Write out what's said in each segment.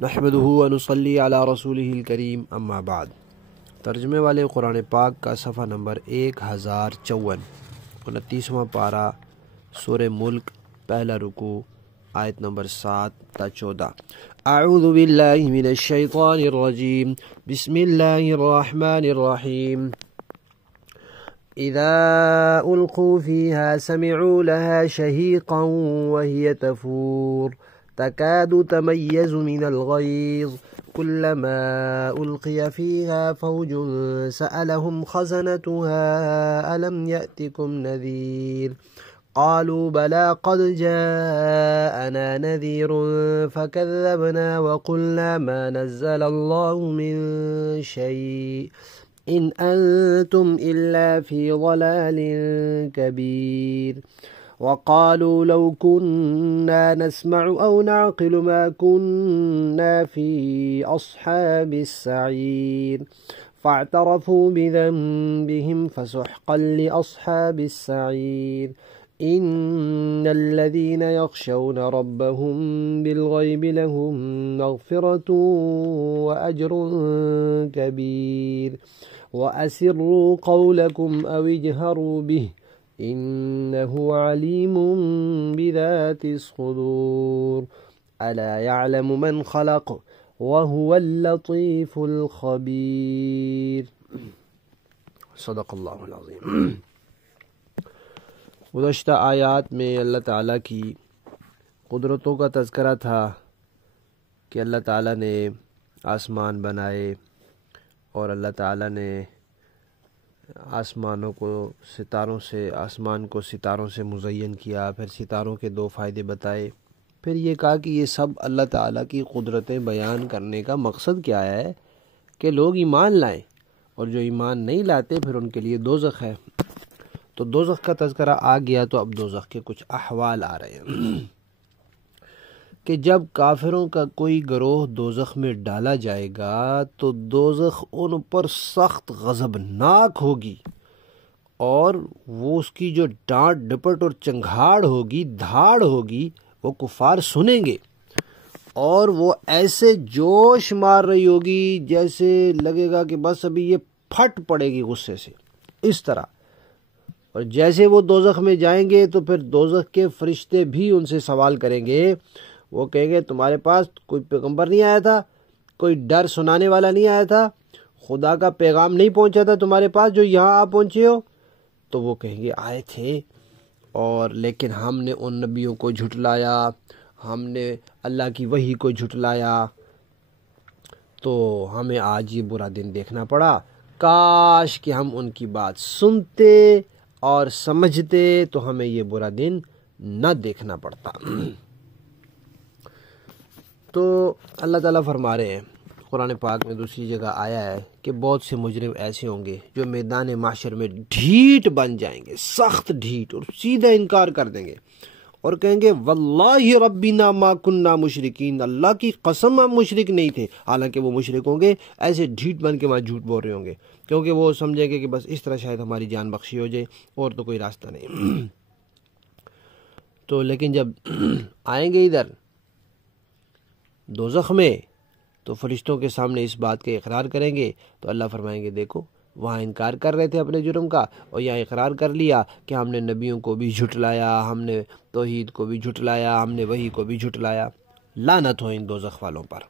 نحمدہ ونصلی علی رسولہ الکریم اما بعد۔ ترجمے والے قرآن پاک کا صفحہ نمبر 1054، 29واں پارہ، سورہ ملک، پہلا رکوع، آیت نمبر 7 تا 14۔ اعوذ باللہ من الشیطان الرجیم، بسم اللہ الرحمن الرحیم۔ اذا القوا فيها سمعوا لها شهيقا وهي تفور تكاد تميز من الغيظ كلما ألقي فيها فوج سألهم خزنتها ألم يأتكم نذير قالوا بلى قد جاءنا نذير فكذبنا وقلنا ما نزل الله من شيء إن أنتم إلا في ضلال كبير وقالوا لو كنا نسمع أو نعقل ما كنا في أصحاب السعير فاعترفوا بذنبهم فسحقا لأصحاب السعير إن الذين يخشون ربهم بالغيب لهم مغفرة وأجر كبير وأسروا قولكم أو اجهروا به إنه عليم بذات الصدور ألا يعلم من خلق وهو اللطيف الخبير۔ صدق اللہ العظیم۔ گزشتہ آیات میں اللہ تعالیٰ کی قدرتوں کا تذکرہ تھا کہ اللہ تعالیٰ نے آسمان بنائے اور اللہ تعالیٰ نے آسمان کو ستاروں سے مزین کیا، پھر ستاروں کے 2 فائدے بتائے، پھر یہ کہا کہ یہ سب اللہ تعالیٰ کی قدرتیں بیان کرنے کا مقصد کیا ہے کہ لوگ ایمان لائیں، اور جو ایمان نہیں لاتے پھر ان کے لیے دوزخ ہے۔ تو دوزخ کا تذکرہ آ گیا، تو اب دوزخ کے کچھ احوال آ رہے ہیں کہ جب کافروں کا کوئی گروہ دوزخ میں ڈالا جائے گا تو دوزخ ان پر سخت غضبناک ہوگی، اور وہ اس کی جو ڈانٹ ڈپٹ اور چنگھاڑ ہوگی، دھاڑ ہوگی، وہ کفار سنیں گے، اور وہ ایسے جوش مار رہی ہوگی جیسے لگے گا کہ بس ابھی یہ پھٹ پڑے گی غصے سے، اس طرح۔ اور جیسے وہ دوزخ میں جائیں گے تو پھر دوزخ کے فرشتے بھی ان سے سوال کریں گے، وہ کہیں گے تمہارے پاس کوئی پیغمبر نہیں آیا تھا، کوئی ڈر سنانے والا نہیں آیا تھا، خدا کا پیغام نہیں پہنچا تھا تمہارے پاس جو یہاں آپ پہنچے ہو؟ تو وہ کہیں گے آئے تھے، اور لیکن ہم نے ان نبیوں کو جھٹلایا، ہم نے اللہ کی وحی کو جھٹلایا، تو ہمیں آج یہ برا دن دیکھنا پڑا۔ کاش کہ ہم ان کی بات سنتے اور سمجھتے تو ہمیں یہ برا دن نہ دیکھنا پڑتا۔ تو اللہ تعالیٰ فرما رہے ہیں قرآن پاک میں دوسری جگہ آیا ہے کہ بہت سے مجرم ایسے ہوں گے جو میدان محشر میں ڈھیٹ بن جائیں گے، سخت ڈھیٹ، اور سیدھا انکار کر دیں گے اور کہیں گے واللہ ربنا ما کننا مشرکین، اللہ کی قسم ہم مشرک نہیں تھے، حالانکہ وہ مشرک ہوں گے، ایسے ڈھیٹ بن کے وہاں جھوٹ بول رہے ہوں گے، کیونکہ وہ سمجھیں گے کہ بس اس طرح شاید ہماری جان بخشی ہو جائے، اور تو کوئی راستہ نہیں۔ تو لیکن جب آئیں گے ادھر دوزخ میں تو فرشتوں کے سامنے اس بات کا اقرار کریں گے، تو اللہ فرمائیں گے دیکھو وہاں انکار کر رہے تھے اپنے جرم کا، اور یہاں اقرار کر لیا کہ ہم نے نبیوں کو بھی جھٹلایا، ہم نے توحید کو بھی جھٹلایا، ہم نے وحی کو بھی جھٹلایا۔ لعنت ہو ان دوزخ والوں پر۔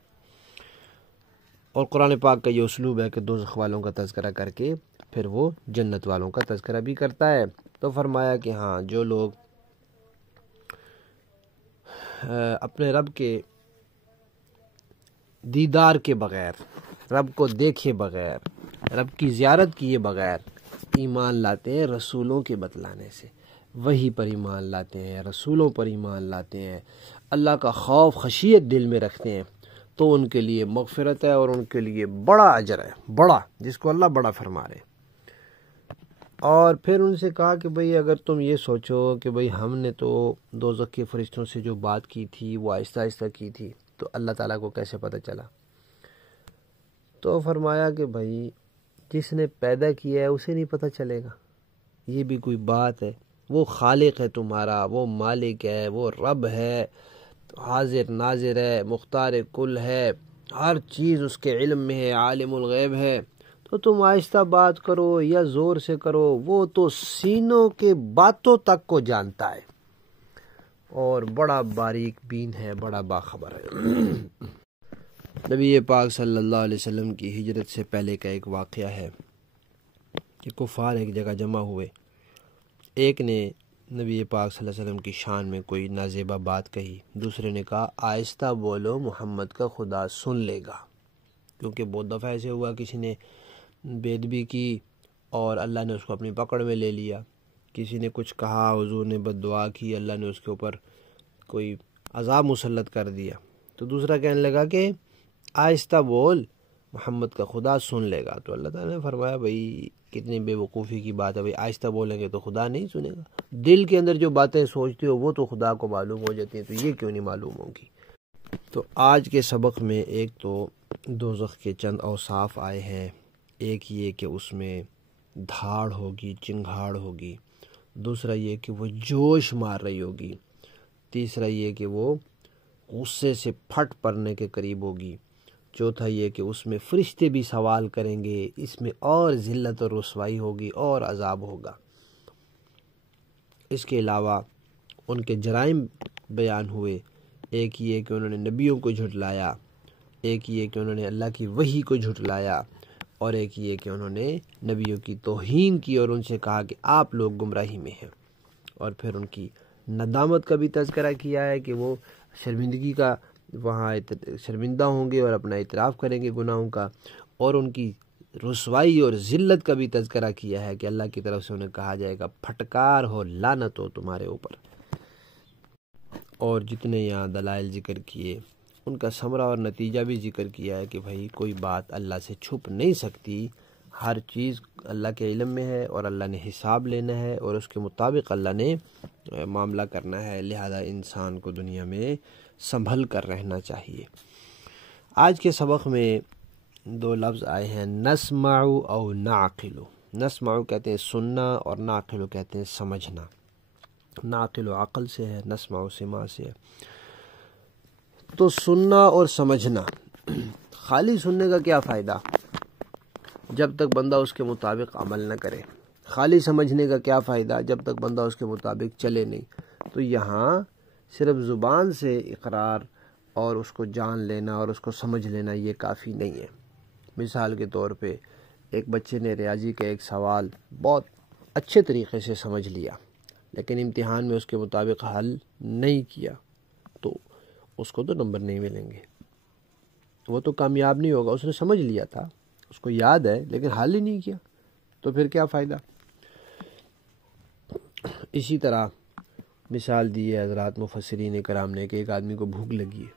اور قرآن پاک کا یہ اسلوب ہے کہ دوزخ والوں کا تذکرہ کر کے پھر وہ جنت والوں کا تذکرہ بھی کرتا ہے۔ تو فرمایا کہ ہاں جو لوگ اپنے رب کے دیدار کے بغیر، رب کو دیکھے بغیر، رب کی زیارت کیے بغیر ایمان لاتے ہیں رسولوں کے بتلانے سے، وحی پر ایمان لاتے ہیں، رسولوں پر ایمان لاتے ہیں، اللہ کا خوف خشیت دل میں رکھتے ہیں، تو ان کے لیے مغفرت ہے اور ان کے لیے بڑا اجر ہے، بڑا، جس کو اللہ بڑا فرما رہے ہیں۔ اور پھر ان سے کہا کہ بھئی اگر تم یہ سوچو کہ بھئی ہم نے تو دوزخ کے فرشتوں سے جو بات کی تھی وہ آہستہ آہستہ کی تھی، تو اللہ تعالیٰ کو کیسے پتہ چلا؟ تو فرمایا کہ بھئی جس نے پیدا کیا ہے اسے نہیں پتہ چلے گا، یہ بھی کوئی بات ہے؟ وہ خالق ہے تمہارا، وہ مالک ہے، وہ رب ہے، تو حاضر ناظر ہے، مختار کل ہے، ہر چیز اس کے علم میں ہے، عالم الغیب ہے، تو تم آہستہ بات کرو یا زور سے کرو، وہ تو سینوں کے باتوں تک کو جانتا ہے اور بڑا باریک بین ہے، بڑا باخبر ہے۔ نبی پاک صلی اللہ علیہ وسلم کی ہجرت سے پہلے کا ایک واقعہ ہے کہ کفار ایک جگہ جمع ہوئے، ایک نے نبی پاک صلی اللہ علیہ وسلم کی شان میں کوئی نازیبہ بات کہی، دوسرے نے کہا آہستہ بولو محمد کا خدا سن لے گا، کیونکہ بہت دفعہ ایسے ہوا کسی نے بے ادبی کی اور اللہ نے اس کو اپنی پکڑ میں لے لیا، کسی نے کچھ کہا، حضور نے بد دعا کی، اللہ نے اس کے اوپر کوئی عذاب مسلط کر دیا، تو دوسرا کہنے لگا کہ آہستہ بول محمد کا خدا سن لے گا۔ تو اللہ تعالیٰ نے فرمایا بھائی کتنی بے وقوفی کی بات ہے، بھائی آہستہ بولیں گے تو خدا نہیں سنے گا؟ دل کے اندر جو باتیں سوچتے ہو وہ تو خدا کو معلوم ہو جاتی ہیں، تو یہ کیوں نہیں معلوم ہوگی؟ تو آج کے سبق میں ایک تو دوزخ کے چند اوصاف آئے ہیں، ایک یہ کہ اس میں دھاڑ ہوگی، چنگھاڑ ہوگی، دوسرا یہ کہ وہ جوش مار رہی ہوگی، تیسرا یہ کہ وہ غصے سے پھٹ پڑنے کے قریب ہوگی، چوتھا یہ کہ اس میں فرشتے بھی سوال کریں گے، اس میں اور ذلت اور رسوائی ہوگی اور عذاب ہوگا۔ اس کے علاوہ ان کے جرائم بیان ہوئے، ایک یہ کہ انہوں نے نبیوں کو جھٹلایا، ایک یہ کہ انہوں نے اللہ کی وحی کو جھٹلایا، اور ایک یہ کہ انہوں نے نبیوں کی توہین کی اور ان سے کہا کہ آپ لوگ گمراہی میں ہیں، اور پھر ان کی ندامت کا بھی تذکرہ کیا ہے کہ وہ شرمندگی کا وہاں شرمندہ ہوں گے اور اپنا اعتراف کریں گے گناہوں کا، اور ان کی رسوائی اور ذلت کا بھی تذکرہ کیا ہے کہ اللہ کی طرف سے انہیں کہا جائے گا پھٹکار ہو، لعنت ہو تمہارے اوپر۔ اور جتنے یہاں دلائل ذکر کیے ان کا ثمرہ اور نتیجہ بھی ذکر کیا ہے کہ بھائی کوئی بات اللہ سے چھپ نہیں سکتی، ہر چیز اللہ کے علم میں ہے اور اللہ نے حساب لینا ہے اور اس کے مطابق اللہ نے معاملہ کرنا ہے، لہذا انسان کو دنیا میں سنبھل کر رہنا چاہیے۔ آج کے سبق میں دو لفظ آئے ہیں، نسمع او نعقل۔ نسمع کہتے ہیں سننا اور نعقل کہتے ہیں سمجھنا۔ نعقل عقل سے ہے، نسمع سماع سے ہے۔ تو سننا اور سمجھنا، خالی سننے کا کیا فائدہ جب تک بندہ اس کے مطابق عمل نہ کرے، خالی سمجھنے کا کیا فائدہ جب تک بندہ اس کے مطابق چلے نہیں۔ تو یہاں صرف زبان سے اقرار اور اس کو جان لینا اور اس کو سمجھ لینا یہ کافی نہیں ہے۔ مثال کے طور پہ ایک بچے نے ریاضی کا ایک سوال بہت اچھے طریقے سے سمجھ لیا، لیکن امتحان میں اس کے مطابق حل نہیں کیا، تو اس کو تو نمبر نہیں ملیں گے، وہ تو کامیاب نہیں ہوگا۔ اس نے سمجھ لیا تھا، اس کو یاد ہے، لیکن حل ہی نہیں کیا، تو پھر کیا فائدہ؟ اسی طرح مثال دی ہے حضرات مفسرین کرام نے کہ ایک آدمی کو بھوک لگی ہے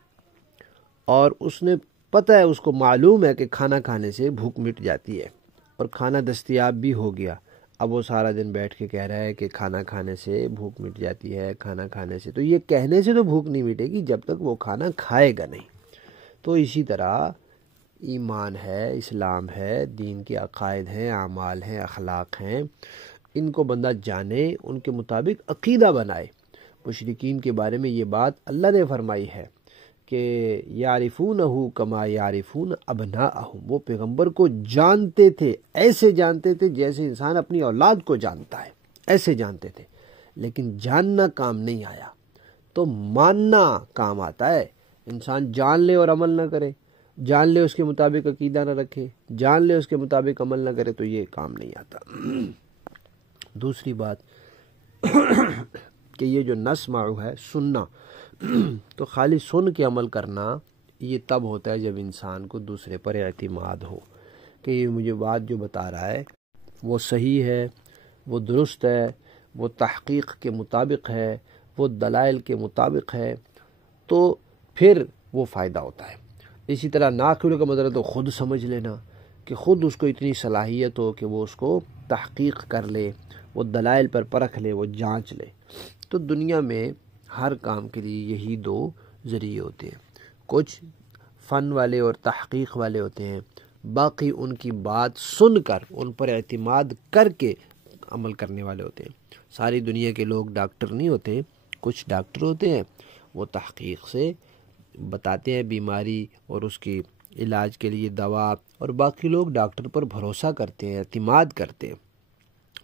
اور اس نے پتہ ہے، اس کو معلوم ہے کہ کھانا کھانے سے بھوک مٹ جاتی ہے اور کھانا دستیاب بھی ہو گیا، اب وہ سارا دن بیٹھ کے کہہ رہا ہے کہ کھانا کھانے سے بھوک مٹ جاتی ہے، کھانا کھانے سے، تو یہ کہنے سے تو بھوک نہیں مٹے گی جب تک وہ کھانا کھائے گا نہیں۔ تو اسی طرح ایمان ہے، اسلام ہے، دین کے عقائد ہیں، اعمال ہیں، اخلاق ہیں، ان کو بندہ جانے، ان کے مطابق عقیدہ بنائے۔ مشرکین کے بارے میں یہ بات اللہ نے فرمائی ہے کہ یعرفونہ کما یعرفون ابناءہم، وہ پیغمبر کو جانتے تھے، ایسے جانتے تھے جیسے انسان اپنی اولاد کو جانتا ہے، ایسے جانتے تھے، لیکن جاننا کام نہیں آیا، تو ماننا کام آتا ہے۔ انسان جان لے اور عمل نہ کرے، جان لے اس کے مطابق عقیدہ نہ رکھے، جان لے اس کے مطابق عمل نہ کرے، تو یہ کام نہیں آتا۔ دوسری بات کہ یہ جو نسمع ہے سننا، تو خالی سن کے عمل کرنا یہ تب ہوتا ہے جب انسان کو دوسرے پر اعتماد ہو کہ یہ مجھے بات جو بتا رہا ہے وہ صحیح ہے، وہ درست ہے، وہ تحقیق کے مطابق ہے، وہ دلائل کے مطابق ہے، تو پھر وہ فائدہ ہوتا ہے۔ اسی طرح ناقل کا مطلب تو خود سمجھ لینا، کہ خود اس کو اتنی صلاحیت ہو کہ وہ اس کو تحقیق کر لے، وہ دلائل پر پرکھ لے، وہ جانچ لے۔ تو دنیا میں ہر کام کے لیے یہی دو ذریعے ہوتے ہیں، کچھ فن والے اور تحقیق والے ہوتے ہیں، باقی ان کی بات سن کر ان پر اعتماد کر کے عمل کرنے والے ہوتے ہیں۔ ساری دنیا کے لوگ ڈاکٹر نہیں ہوتے، کچھ ڈاکٹر ہوتے ہیں وہ تحقیق سے بتاتے ہیں بیماری اور اس کی علاج کے لیے دوا، اور باقی لوگ ڈاکٹر پر بھروسہ کرتے ہیں، اعتماد کرتے ہیں۔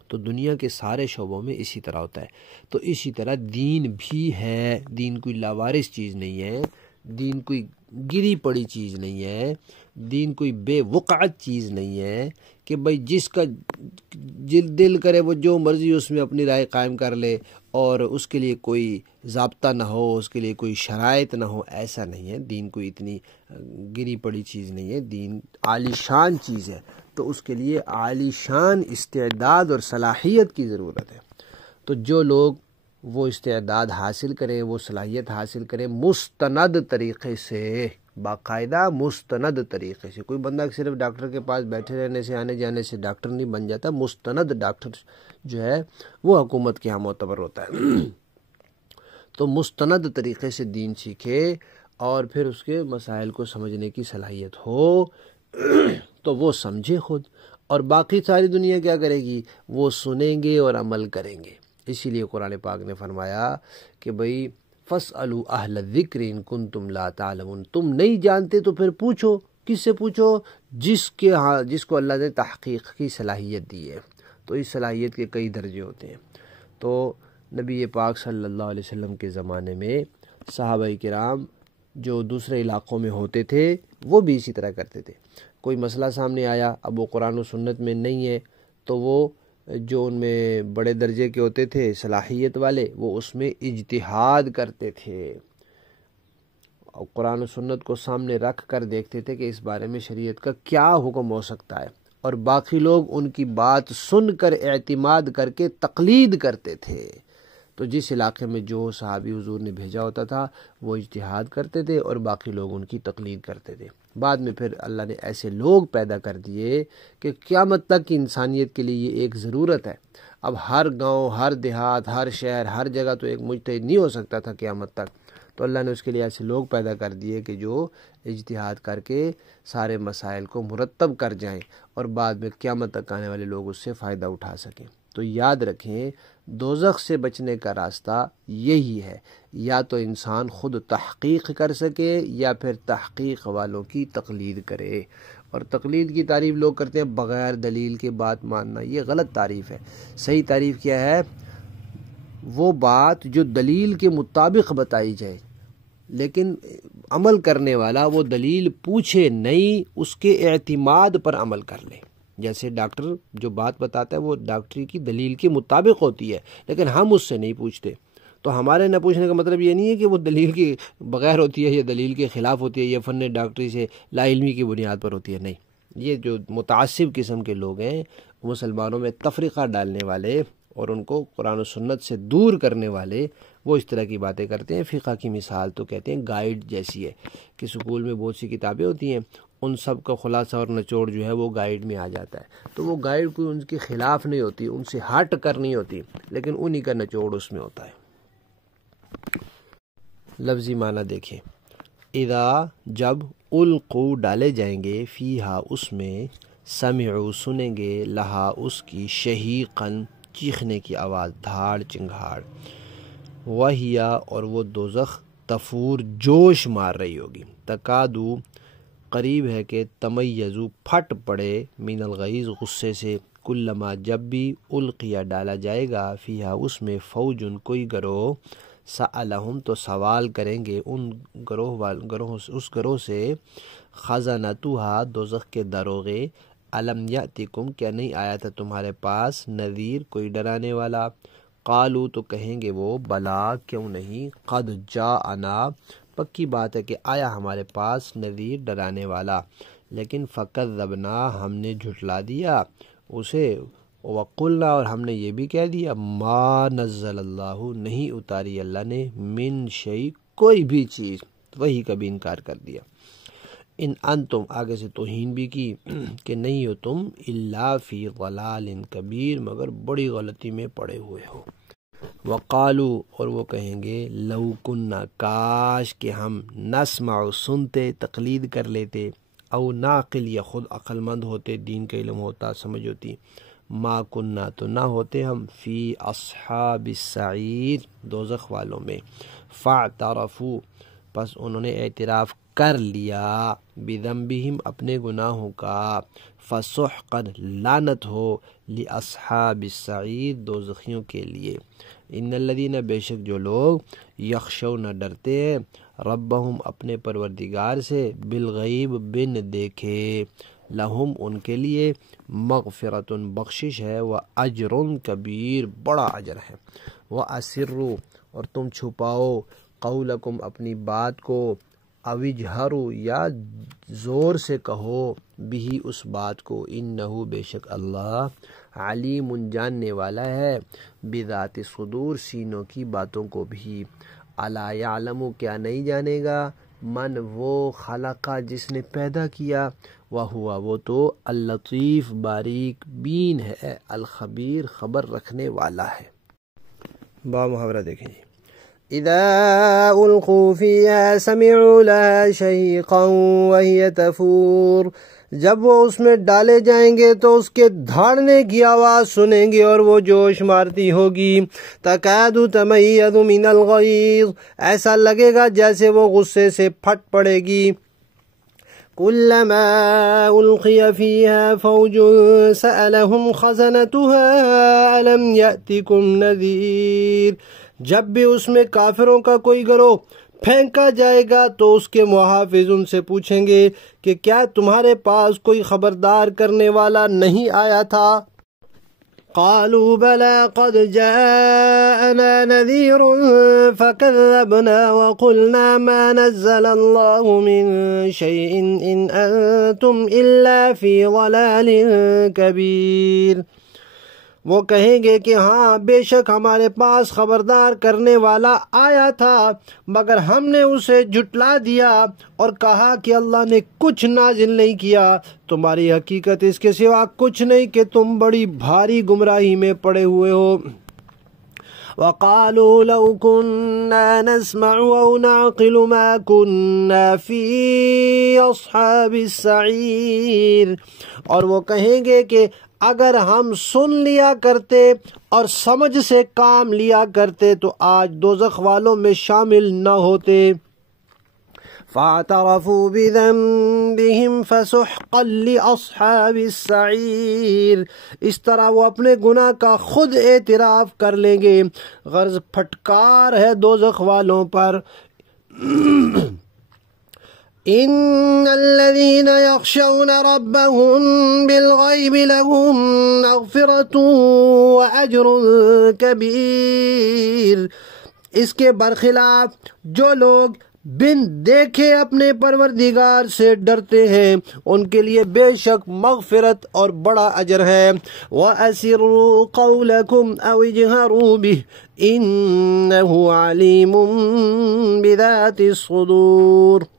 تو دنیا کے سارے شعبوں میں اسی طرح ہوتا ہے۔ تو اسی طرح دین بھی ہے، دین کوئی لاوارث چیز نہیں ہے، دین کوئی گری پڑی چیز نہیں ہے، دین کوئی بے وقعت چیز نہیں ہے کہ بھئی جس کا دل کرے وہ جو مرضی اس میں اپنی رائے قائم کر لے اور اس کے لیے کوئی ضابطہ نہ ہو، اس کے لیے کوئی شرائط نہ ہو۔ ایسا نہیں ہے، دین کوئی اتنی گری پڑی چیز نہیں ہے، دین عالی شان چیز ہے، تو اس کے لیے عالی شان استعداد اور صلاحیت کی ضرورت ہے۔ تو جو لوگ وہ استعداد حاصل کریں، وہ صلاحیت حاصل کریں مستند طریقے سے، باقاعدہ مستند طریقے سے، کوئی بندہ صرف ڈاکٹر کے پاس بیٹھے رہنے سے، آنے جانے سے ڈاکٹر نہیں بن جاتا، مستند ڈاکٹر جو ہے وہ حکومت کے ہاں معتبر ہوتا ہے۔ تو مستند طریقے سے دین سیکھے اور پھر اس کے مسائل کو سمجھنے کی صلاحیت ہو تو وہ سمجھے خود، اور باقی ساری دنیا کیا کرے گی؟ وہ سنیں گے اور عمل کریں گے۔ اسی لیے قرآن پاک نے فرمایا کہ بھئی فَاسْأَلُوا أَهْلَ الذِّكْرِ إِن كُنتُمْ لَا تَعْلَمُونَ، تم نہیں جانتے تو پھر پوچھو۔ کس سے پوچھو؟ جس کو اللہ نے تحقیق کی صلاحیت دی ہے۔ تو اس صلاحیت کے کئی درجے ہوتے ہیں۔ تو نبی پاک صلی اللہ علیہ وسلم کے زمانے میں صحابہ کرام جو دوسرے علاقوں میں ہوتے تھے وہ بھی اسی طرح کرتے تھے۔ کوئی مسئلہ سامنے آیا، اب وہ قرآن و سنت میں نہیں ہے، تو وہ جو ان میں بڑے درجے کے ہوتے تھے صلاحیت والے، وہ اس میں اجتہاد کرتے تھے، اور قرآن و سنت کو سامنے رکھ کر دیکھتے تھے کہ اس بارے میں شریعت کا کیا حکم ہو سکتا ہے، اور باقی لوگ ان کی بات سن کر اعتماد کر کے تقلید کرتے تھے۔ تو جس علاقے میں جو صحابی حضور نے بھیجا ہوتا تھا وہ اجتہاد کرتے تھے اور باقی لوگ ان کی تقلید کرتے تھے۔ بعد میں پھر اللہ نے ایسے لوگ پیدا کر دیے کہ قیامت تک کی انسانیت کے لیے یہ ایک ضرورت ہے۔ اب ہر گاؤں، ہر دیہات، ہر شہر، ہر جگہ تو ایک مجتہد نہیں ہو سکتا تھا قیامت تک، تو اللہ نے اس کے لیے ایسے لوگ پیدا کر دیے کہ جو اجتہاد کر کے سارے مسائل کو مرتب کر جائیں اور بعد میں قیامت تک آنے والے لوگ اس سے فائدہ اٹھا سکیں۔ تو یاد رکھیں، دوزخ سے بچنے کا راستہ یہی ہے، یا تو انسان خود تحقیق کر سکے یا پھر تحقیق والوں کی تقلید کرے۔ اور تقلید کی تعریف لوگ کرتے ہیں بغیر دلیل کے بات ماننا، یہ غلط تعریف ہے۔ صحیح تعریف کیا ہے؟ وہ بات جو دلیل کے مطابق بتائی جائے، لیکن عمل کرنے والا وہ دلیل پوچھے نہیں، اس کے اعتماد پر عمل کر لے۔ جیسے ڈاکٹر جو بات بتاتا ہے وہ ڈاکٹری کی دلیل کے مطابق ہوتی ہے، لیکن ہم اس سے نہیں پوچھتے۔ تو ہمارے نہ پوچھنے کا مطلب یہ نہیں ہے کہ وہ دلیل کے بغیر ہوتی ہے یا دلیل کے خلاف ہوتی ہے یا فن ڈاکٹری سے لا علمی کی بنیاد پر ہوتی ہے، نہیں۔ یہ جو متعصب قسم کے لوگ ہیں، مسلمانوں میں تفریقہ ڈالنے والے اور ان کو قرآن و سنت سے دور کرنے والے، وہ اس طرح کی باتیں کرتے ہیں۔ فقہ کی مثال تو کہتے ہیں گائیڈ جیسی ہے کہ سکول میں بہت سی کتابیں ہوتی ہیں، ان سب کا خلاصہ اور نچوڑ جو ہے وہ گائیڈ میں آ جاتا ہے، تو وہ گائیڈ کوئی ان کے خلاف نہیں ہوتی، ان سے ہٹ کر نہیں ہوتی، لیکن انہی کا نچوڑ اس میں ہوتا ہے۔ لفظی معنی دیکھیں، اذا جب القو ڈالے جائیں گے، فیہا اس میں، سمعوا سنیں گے، لہا اس کی، شہیقاً چیخنے کی آواز، دھاڑ چنگھاڑ، وہیا اور وہ دوزخ، تفور جوش مار رہی ہوگی، تکادو قریب ہے کہ تمیزو پھٹ پڑے، من الغیظ غصے سے، کلما جب بھی القیا ڈالا جائے گا، فیہا اس میں، فوجن کوئی گروہ، سألہم تو سوال کریں گے ان اس گروہ سے، خزنتوہا دوزخ کے دروغے، الم یأتکم کیا نہیں آیا تھا تمہارے پاس، نذیر کوئی ڈرانے والا، قالو تو کہیں گے وہ، بلا کیوں نہیں، قد جاءنا پکی بات ہے کہ آیا ہمارے پاس نذیر ڈرانے والا، لیکن فکذبنا ہم نے جھٹلا دیا اسے، وقلنا اور ہم نے یہ بھی کہہ دیا، ما نزل اللہ نہیں اتاری اللہ نے، من شیء کوئی بھی چیز، وہی کا بھی انکار کر دیا، ان انتم آگے سے توہین بھی کی کہ نہیں ہو تم، الا فی ضلال کبیر مگر بڑی غلطی میں پڑے ہوئے ہو، وقالو اور وہ کہیں گے، لو کننا کاش کہ ہم، نسمع سنتے، تقلید کر لیتے، او ناقل یا خود عقل مند ہوتے، دین کا علم ہوتا، سمجھ ہوتی، ما کننا تو نہ ہوتے ہم، فی اصحاب السعیر دوزخ والوں میں، فاعترفوا پس انہوں نے اعتراف کر لیا بذنبہم اپنے گناہوں کا، فسحقا لعنت ہو لاصحاب السعیر دوزخیوں کے لیے۔ ان الذین بے شک جو لوگ یخشون ڈرتے ہیں ربہم اپنے پروردگار سے بالغیب بن دیکھے، لہم ان کے لیے مغفرۃ بخشش ہے، واجر کبیر بڑا اجر ہے، واسروا اور تم چھپاؤ قولکم اپنی بات کو، او اجہروا یا زور سے کہو بھی اس بات کو، انہ بے شک اللہ علیم جاننے والا ہے بذات صدور سینوں کی باتوں کو بھی۔ الا یعلم کیا نہیں جانے گا، من وہ خلقہ جس نے پیدا کیا، وہوا وہ تو اللطیف باریک بین ہے، الخبیر خبر رکھنے والا ہے۔ با محاورہ دیکھیں جی۔ اذا القوا فيها سمعوا لها شهيقا وهي تفور جب وہ اس میں ڈالے جائیں گے تو اس کے دھاڑنے کی آواز سنیں گے اور وہ جوش مارتی ہوگی، تکاد تمیز من الغیظ ایسا لگے گا جیسے وہ غصے سے پھٹ پڑے گی۔ کلما القی فیہا فوج سألہم خزنتها الم یأتکم نذیر جب بھی اس میں کافروں کا کوئی گروہ پھینکا جائے گا تو اس کے محافظ ان سے پوچھیں گے کہ کیا تمہارے پاس کوئی خبردار کرنے والا نہیں آیا تھا؟ قالوا بلى قد جاءنا نذير فكذبنا وقلنا ما نزل الله من شيء إن أنتم إلا في ضلال كبير وہ کہیں گے کہ ہاں بے شک ہمارے پاس خبردار کرنے والا آیا تھا مگر ہم نے اسے جھٹلا دیا اور کہا کہ اللہ نے کچھ نازل نہیں کیا، تمہاری حقیقت اس کے سوا کچھ نہیں کہ تم بڑی بھاری گمراہی میں پڑے ہوئے ہو۔ وقالوا لو كنا نسمع أو نعقل ما كنا في أصحاب السعير اور وہ کہیں گے کہ اگر ہم سن لیا کرتے اور سمجھ سے کام لیا کرتے تو آج دوزخ والوں میں شامل نہ ہوتے۔ فاعترفوا بذنبهم فسحقا لأصحاب السعیر اس طرح وہ اپنے گناہ کا خود اعتراف کر لیں گے، غرض پھٹکار ہے دوزخ والوں پر۔ ان الذين يخشون ربهم بالغيب لهم مغفرة واجر كبير اس کے برخلاف جو لوگ بن دیکھے اپنے پروردگار سے ڈرتے ہیں ان کے لیے بے شک مغفرت اور بڑا اجر ہے۔ وَأَسِرُّوا قَوْلَكُمْ أَوْ اجْهَرُوا بِهِ إِنَّهُ عَلِيمٌ بِذَاتِ الصُّدُورِ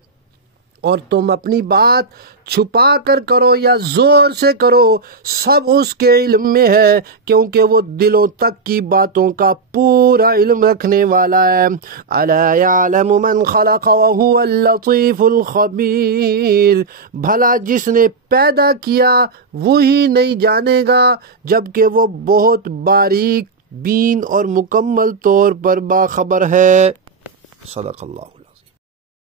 اور تم اپنی بات چھپا کر کرو یا زور سے کرو، سب اس کے علم میں ہے کیونکہ وہ دلوں تک کی باتوں کا پورا علم رکھنے والا ہے۔ الا یعلم من خلق وهو اللطیف الخبیر بھلا جس نے پیدا کیا وہی نہیں جانے گا جبکہ وہ بہت باریک بین اور مکمل طور پر باخبر ہے۔ صدق اللہ۔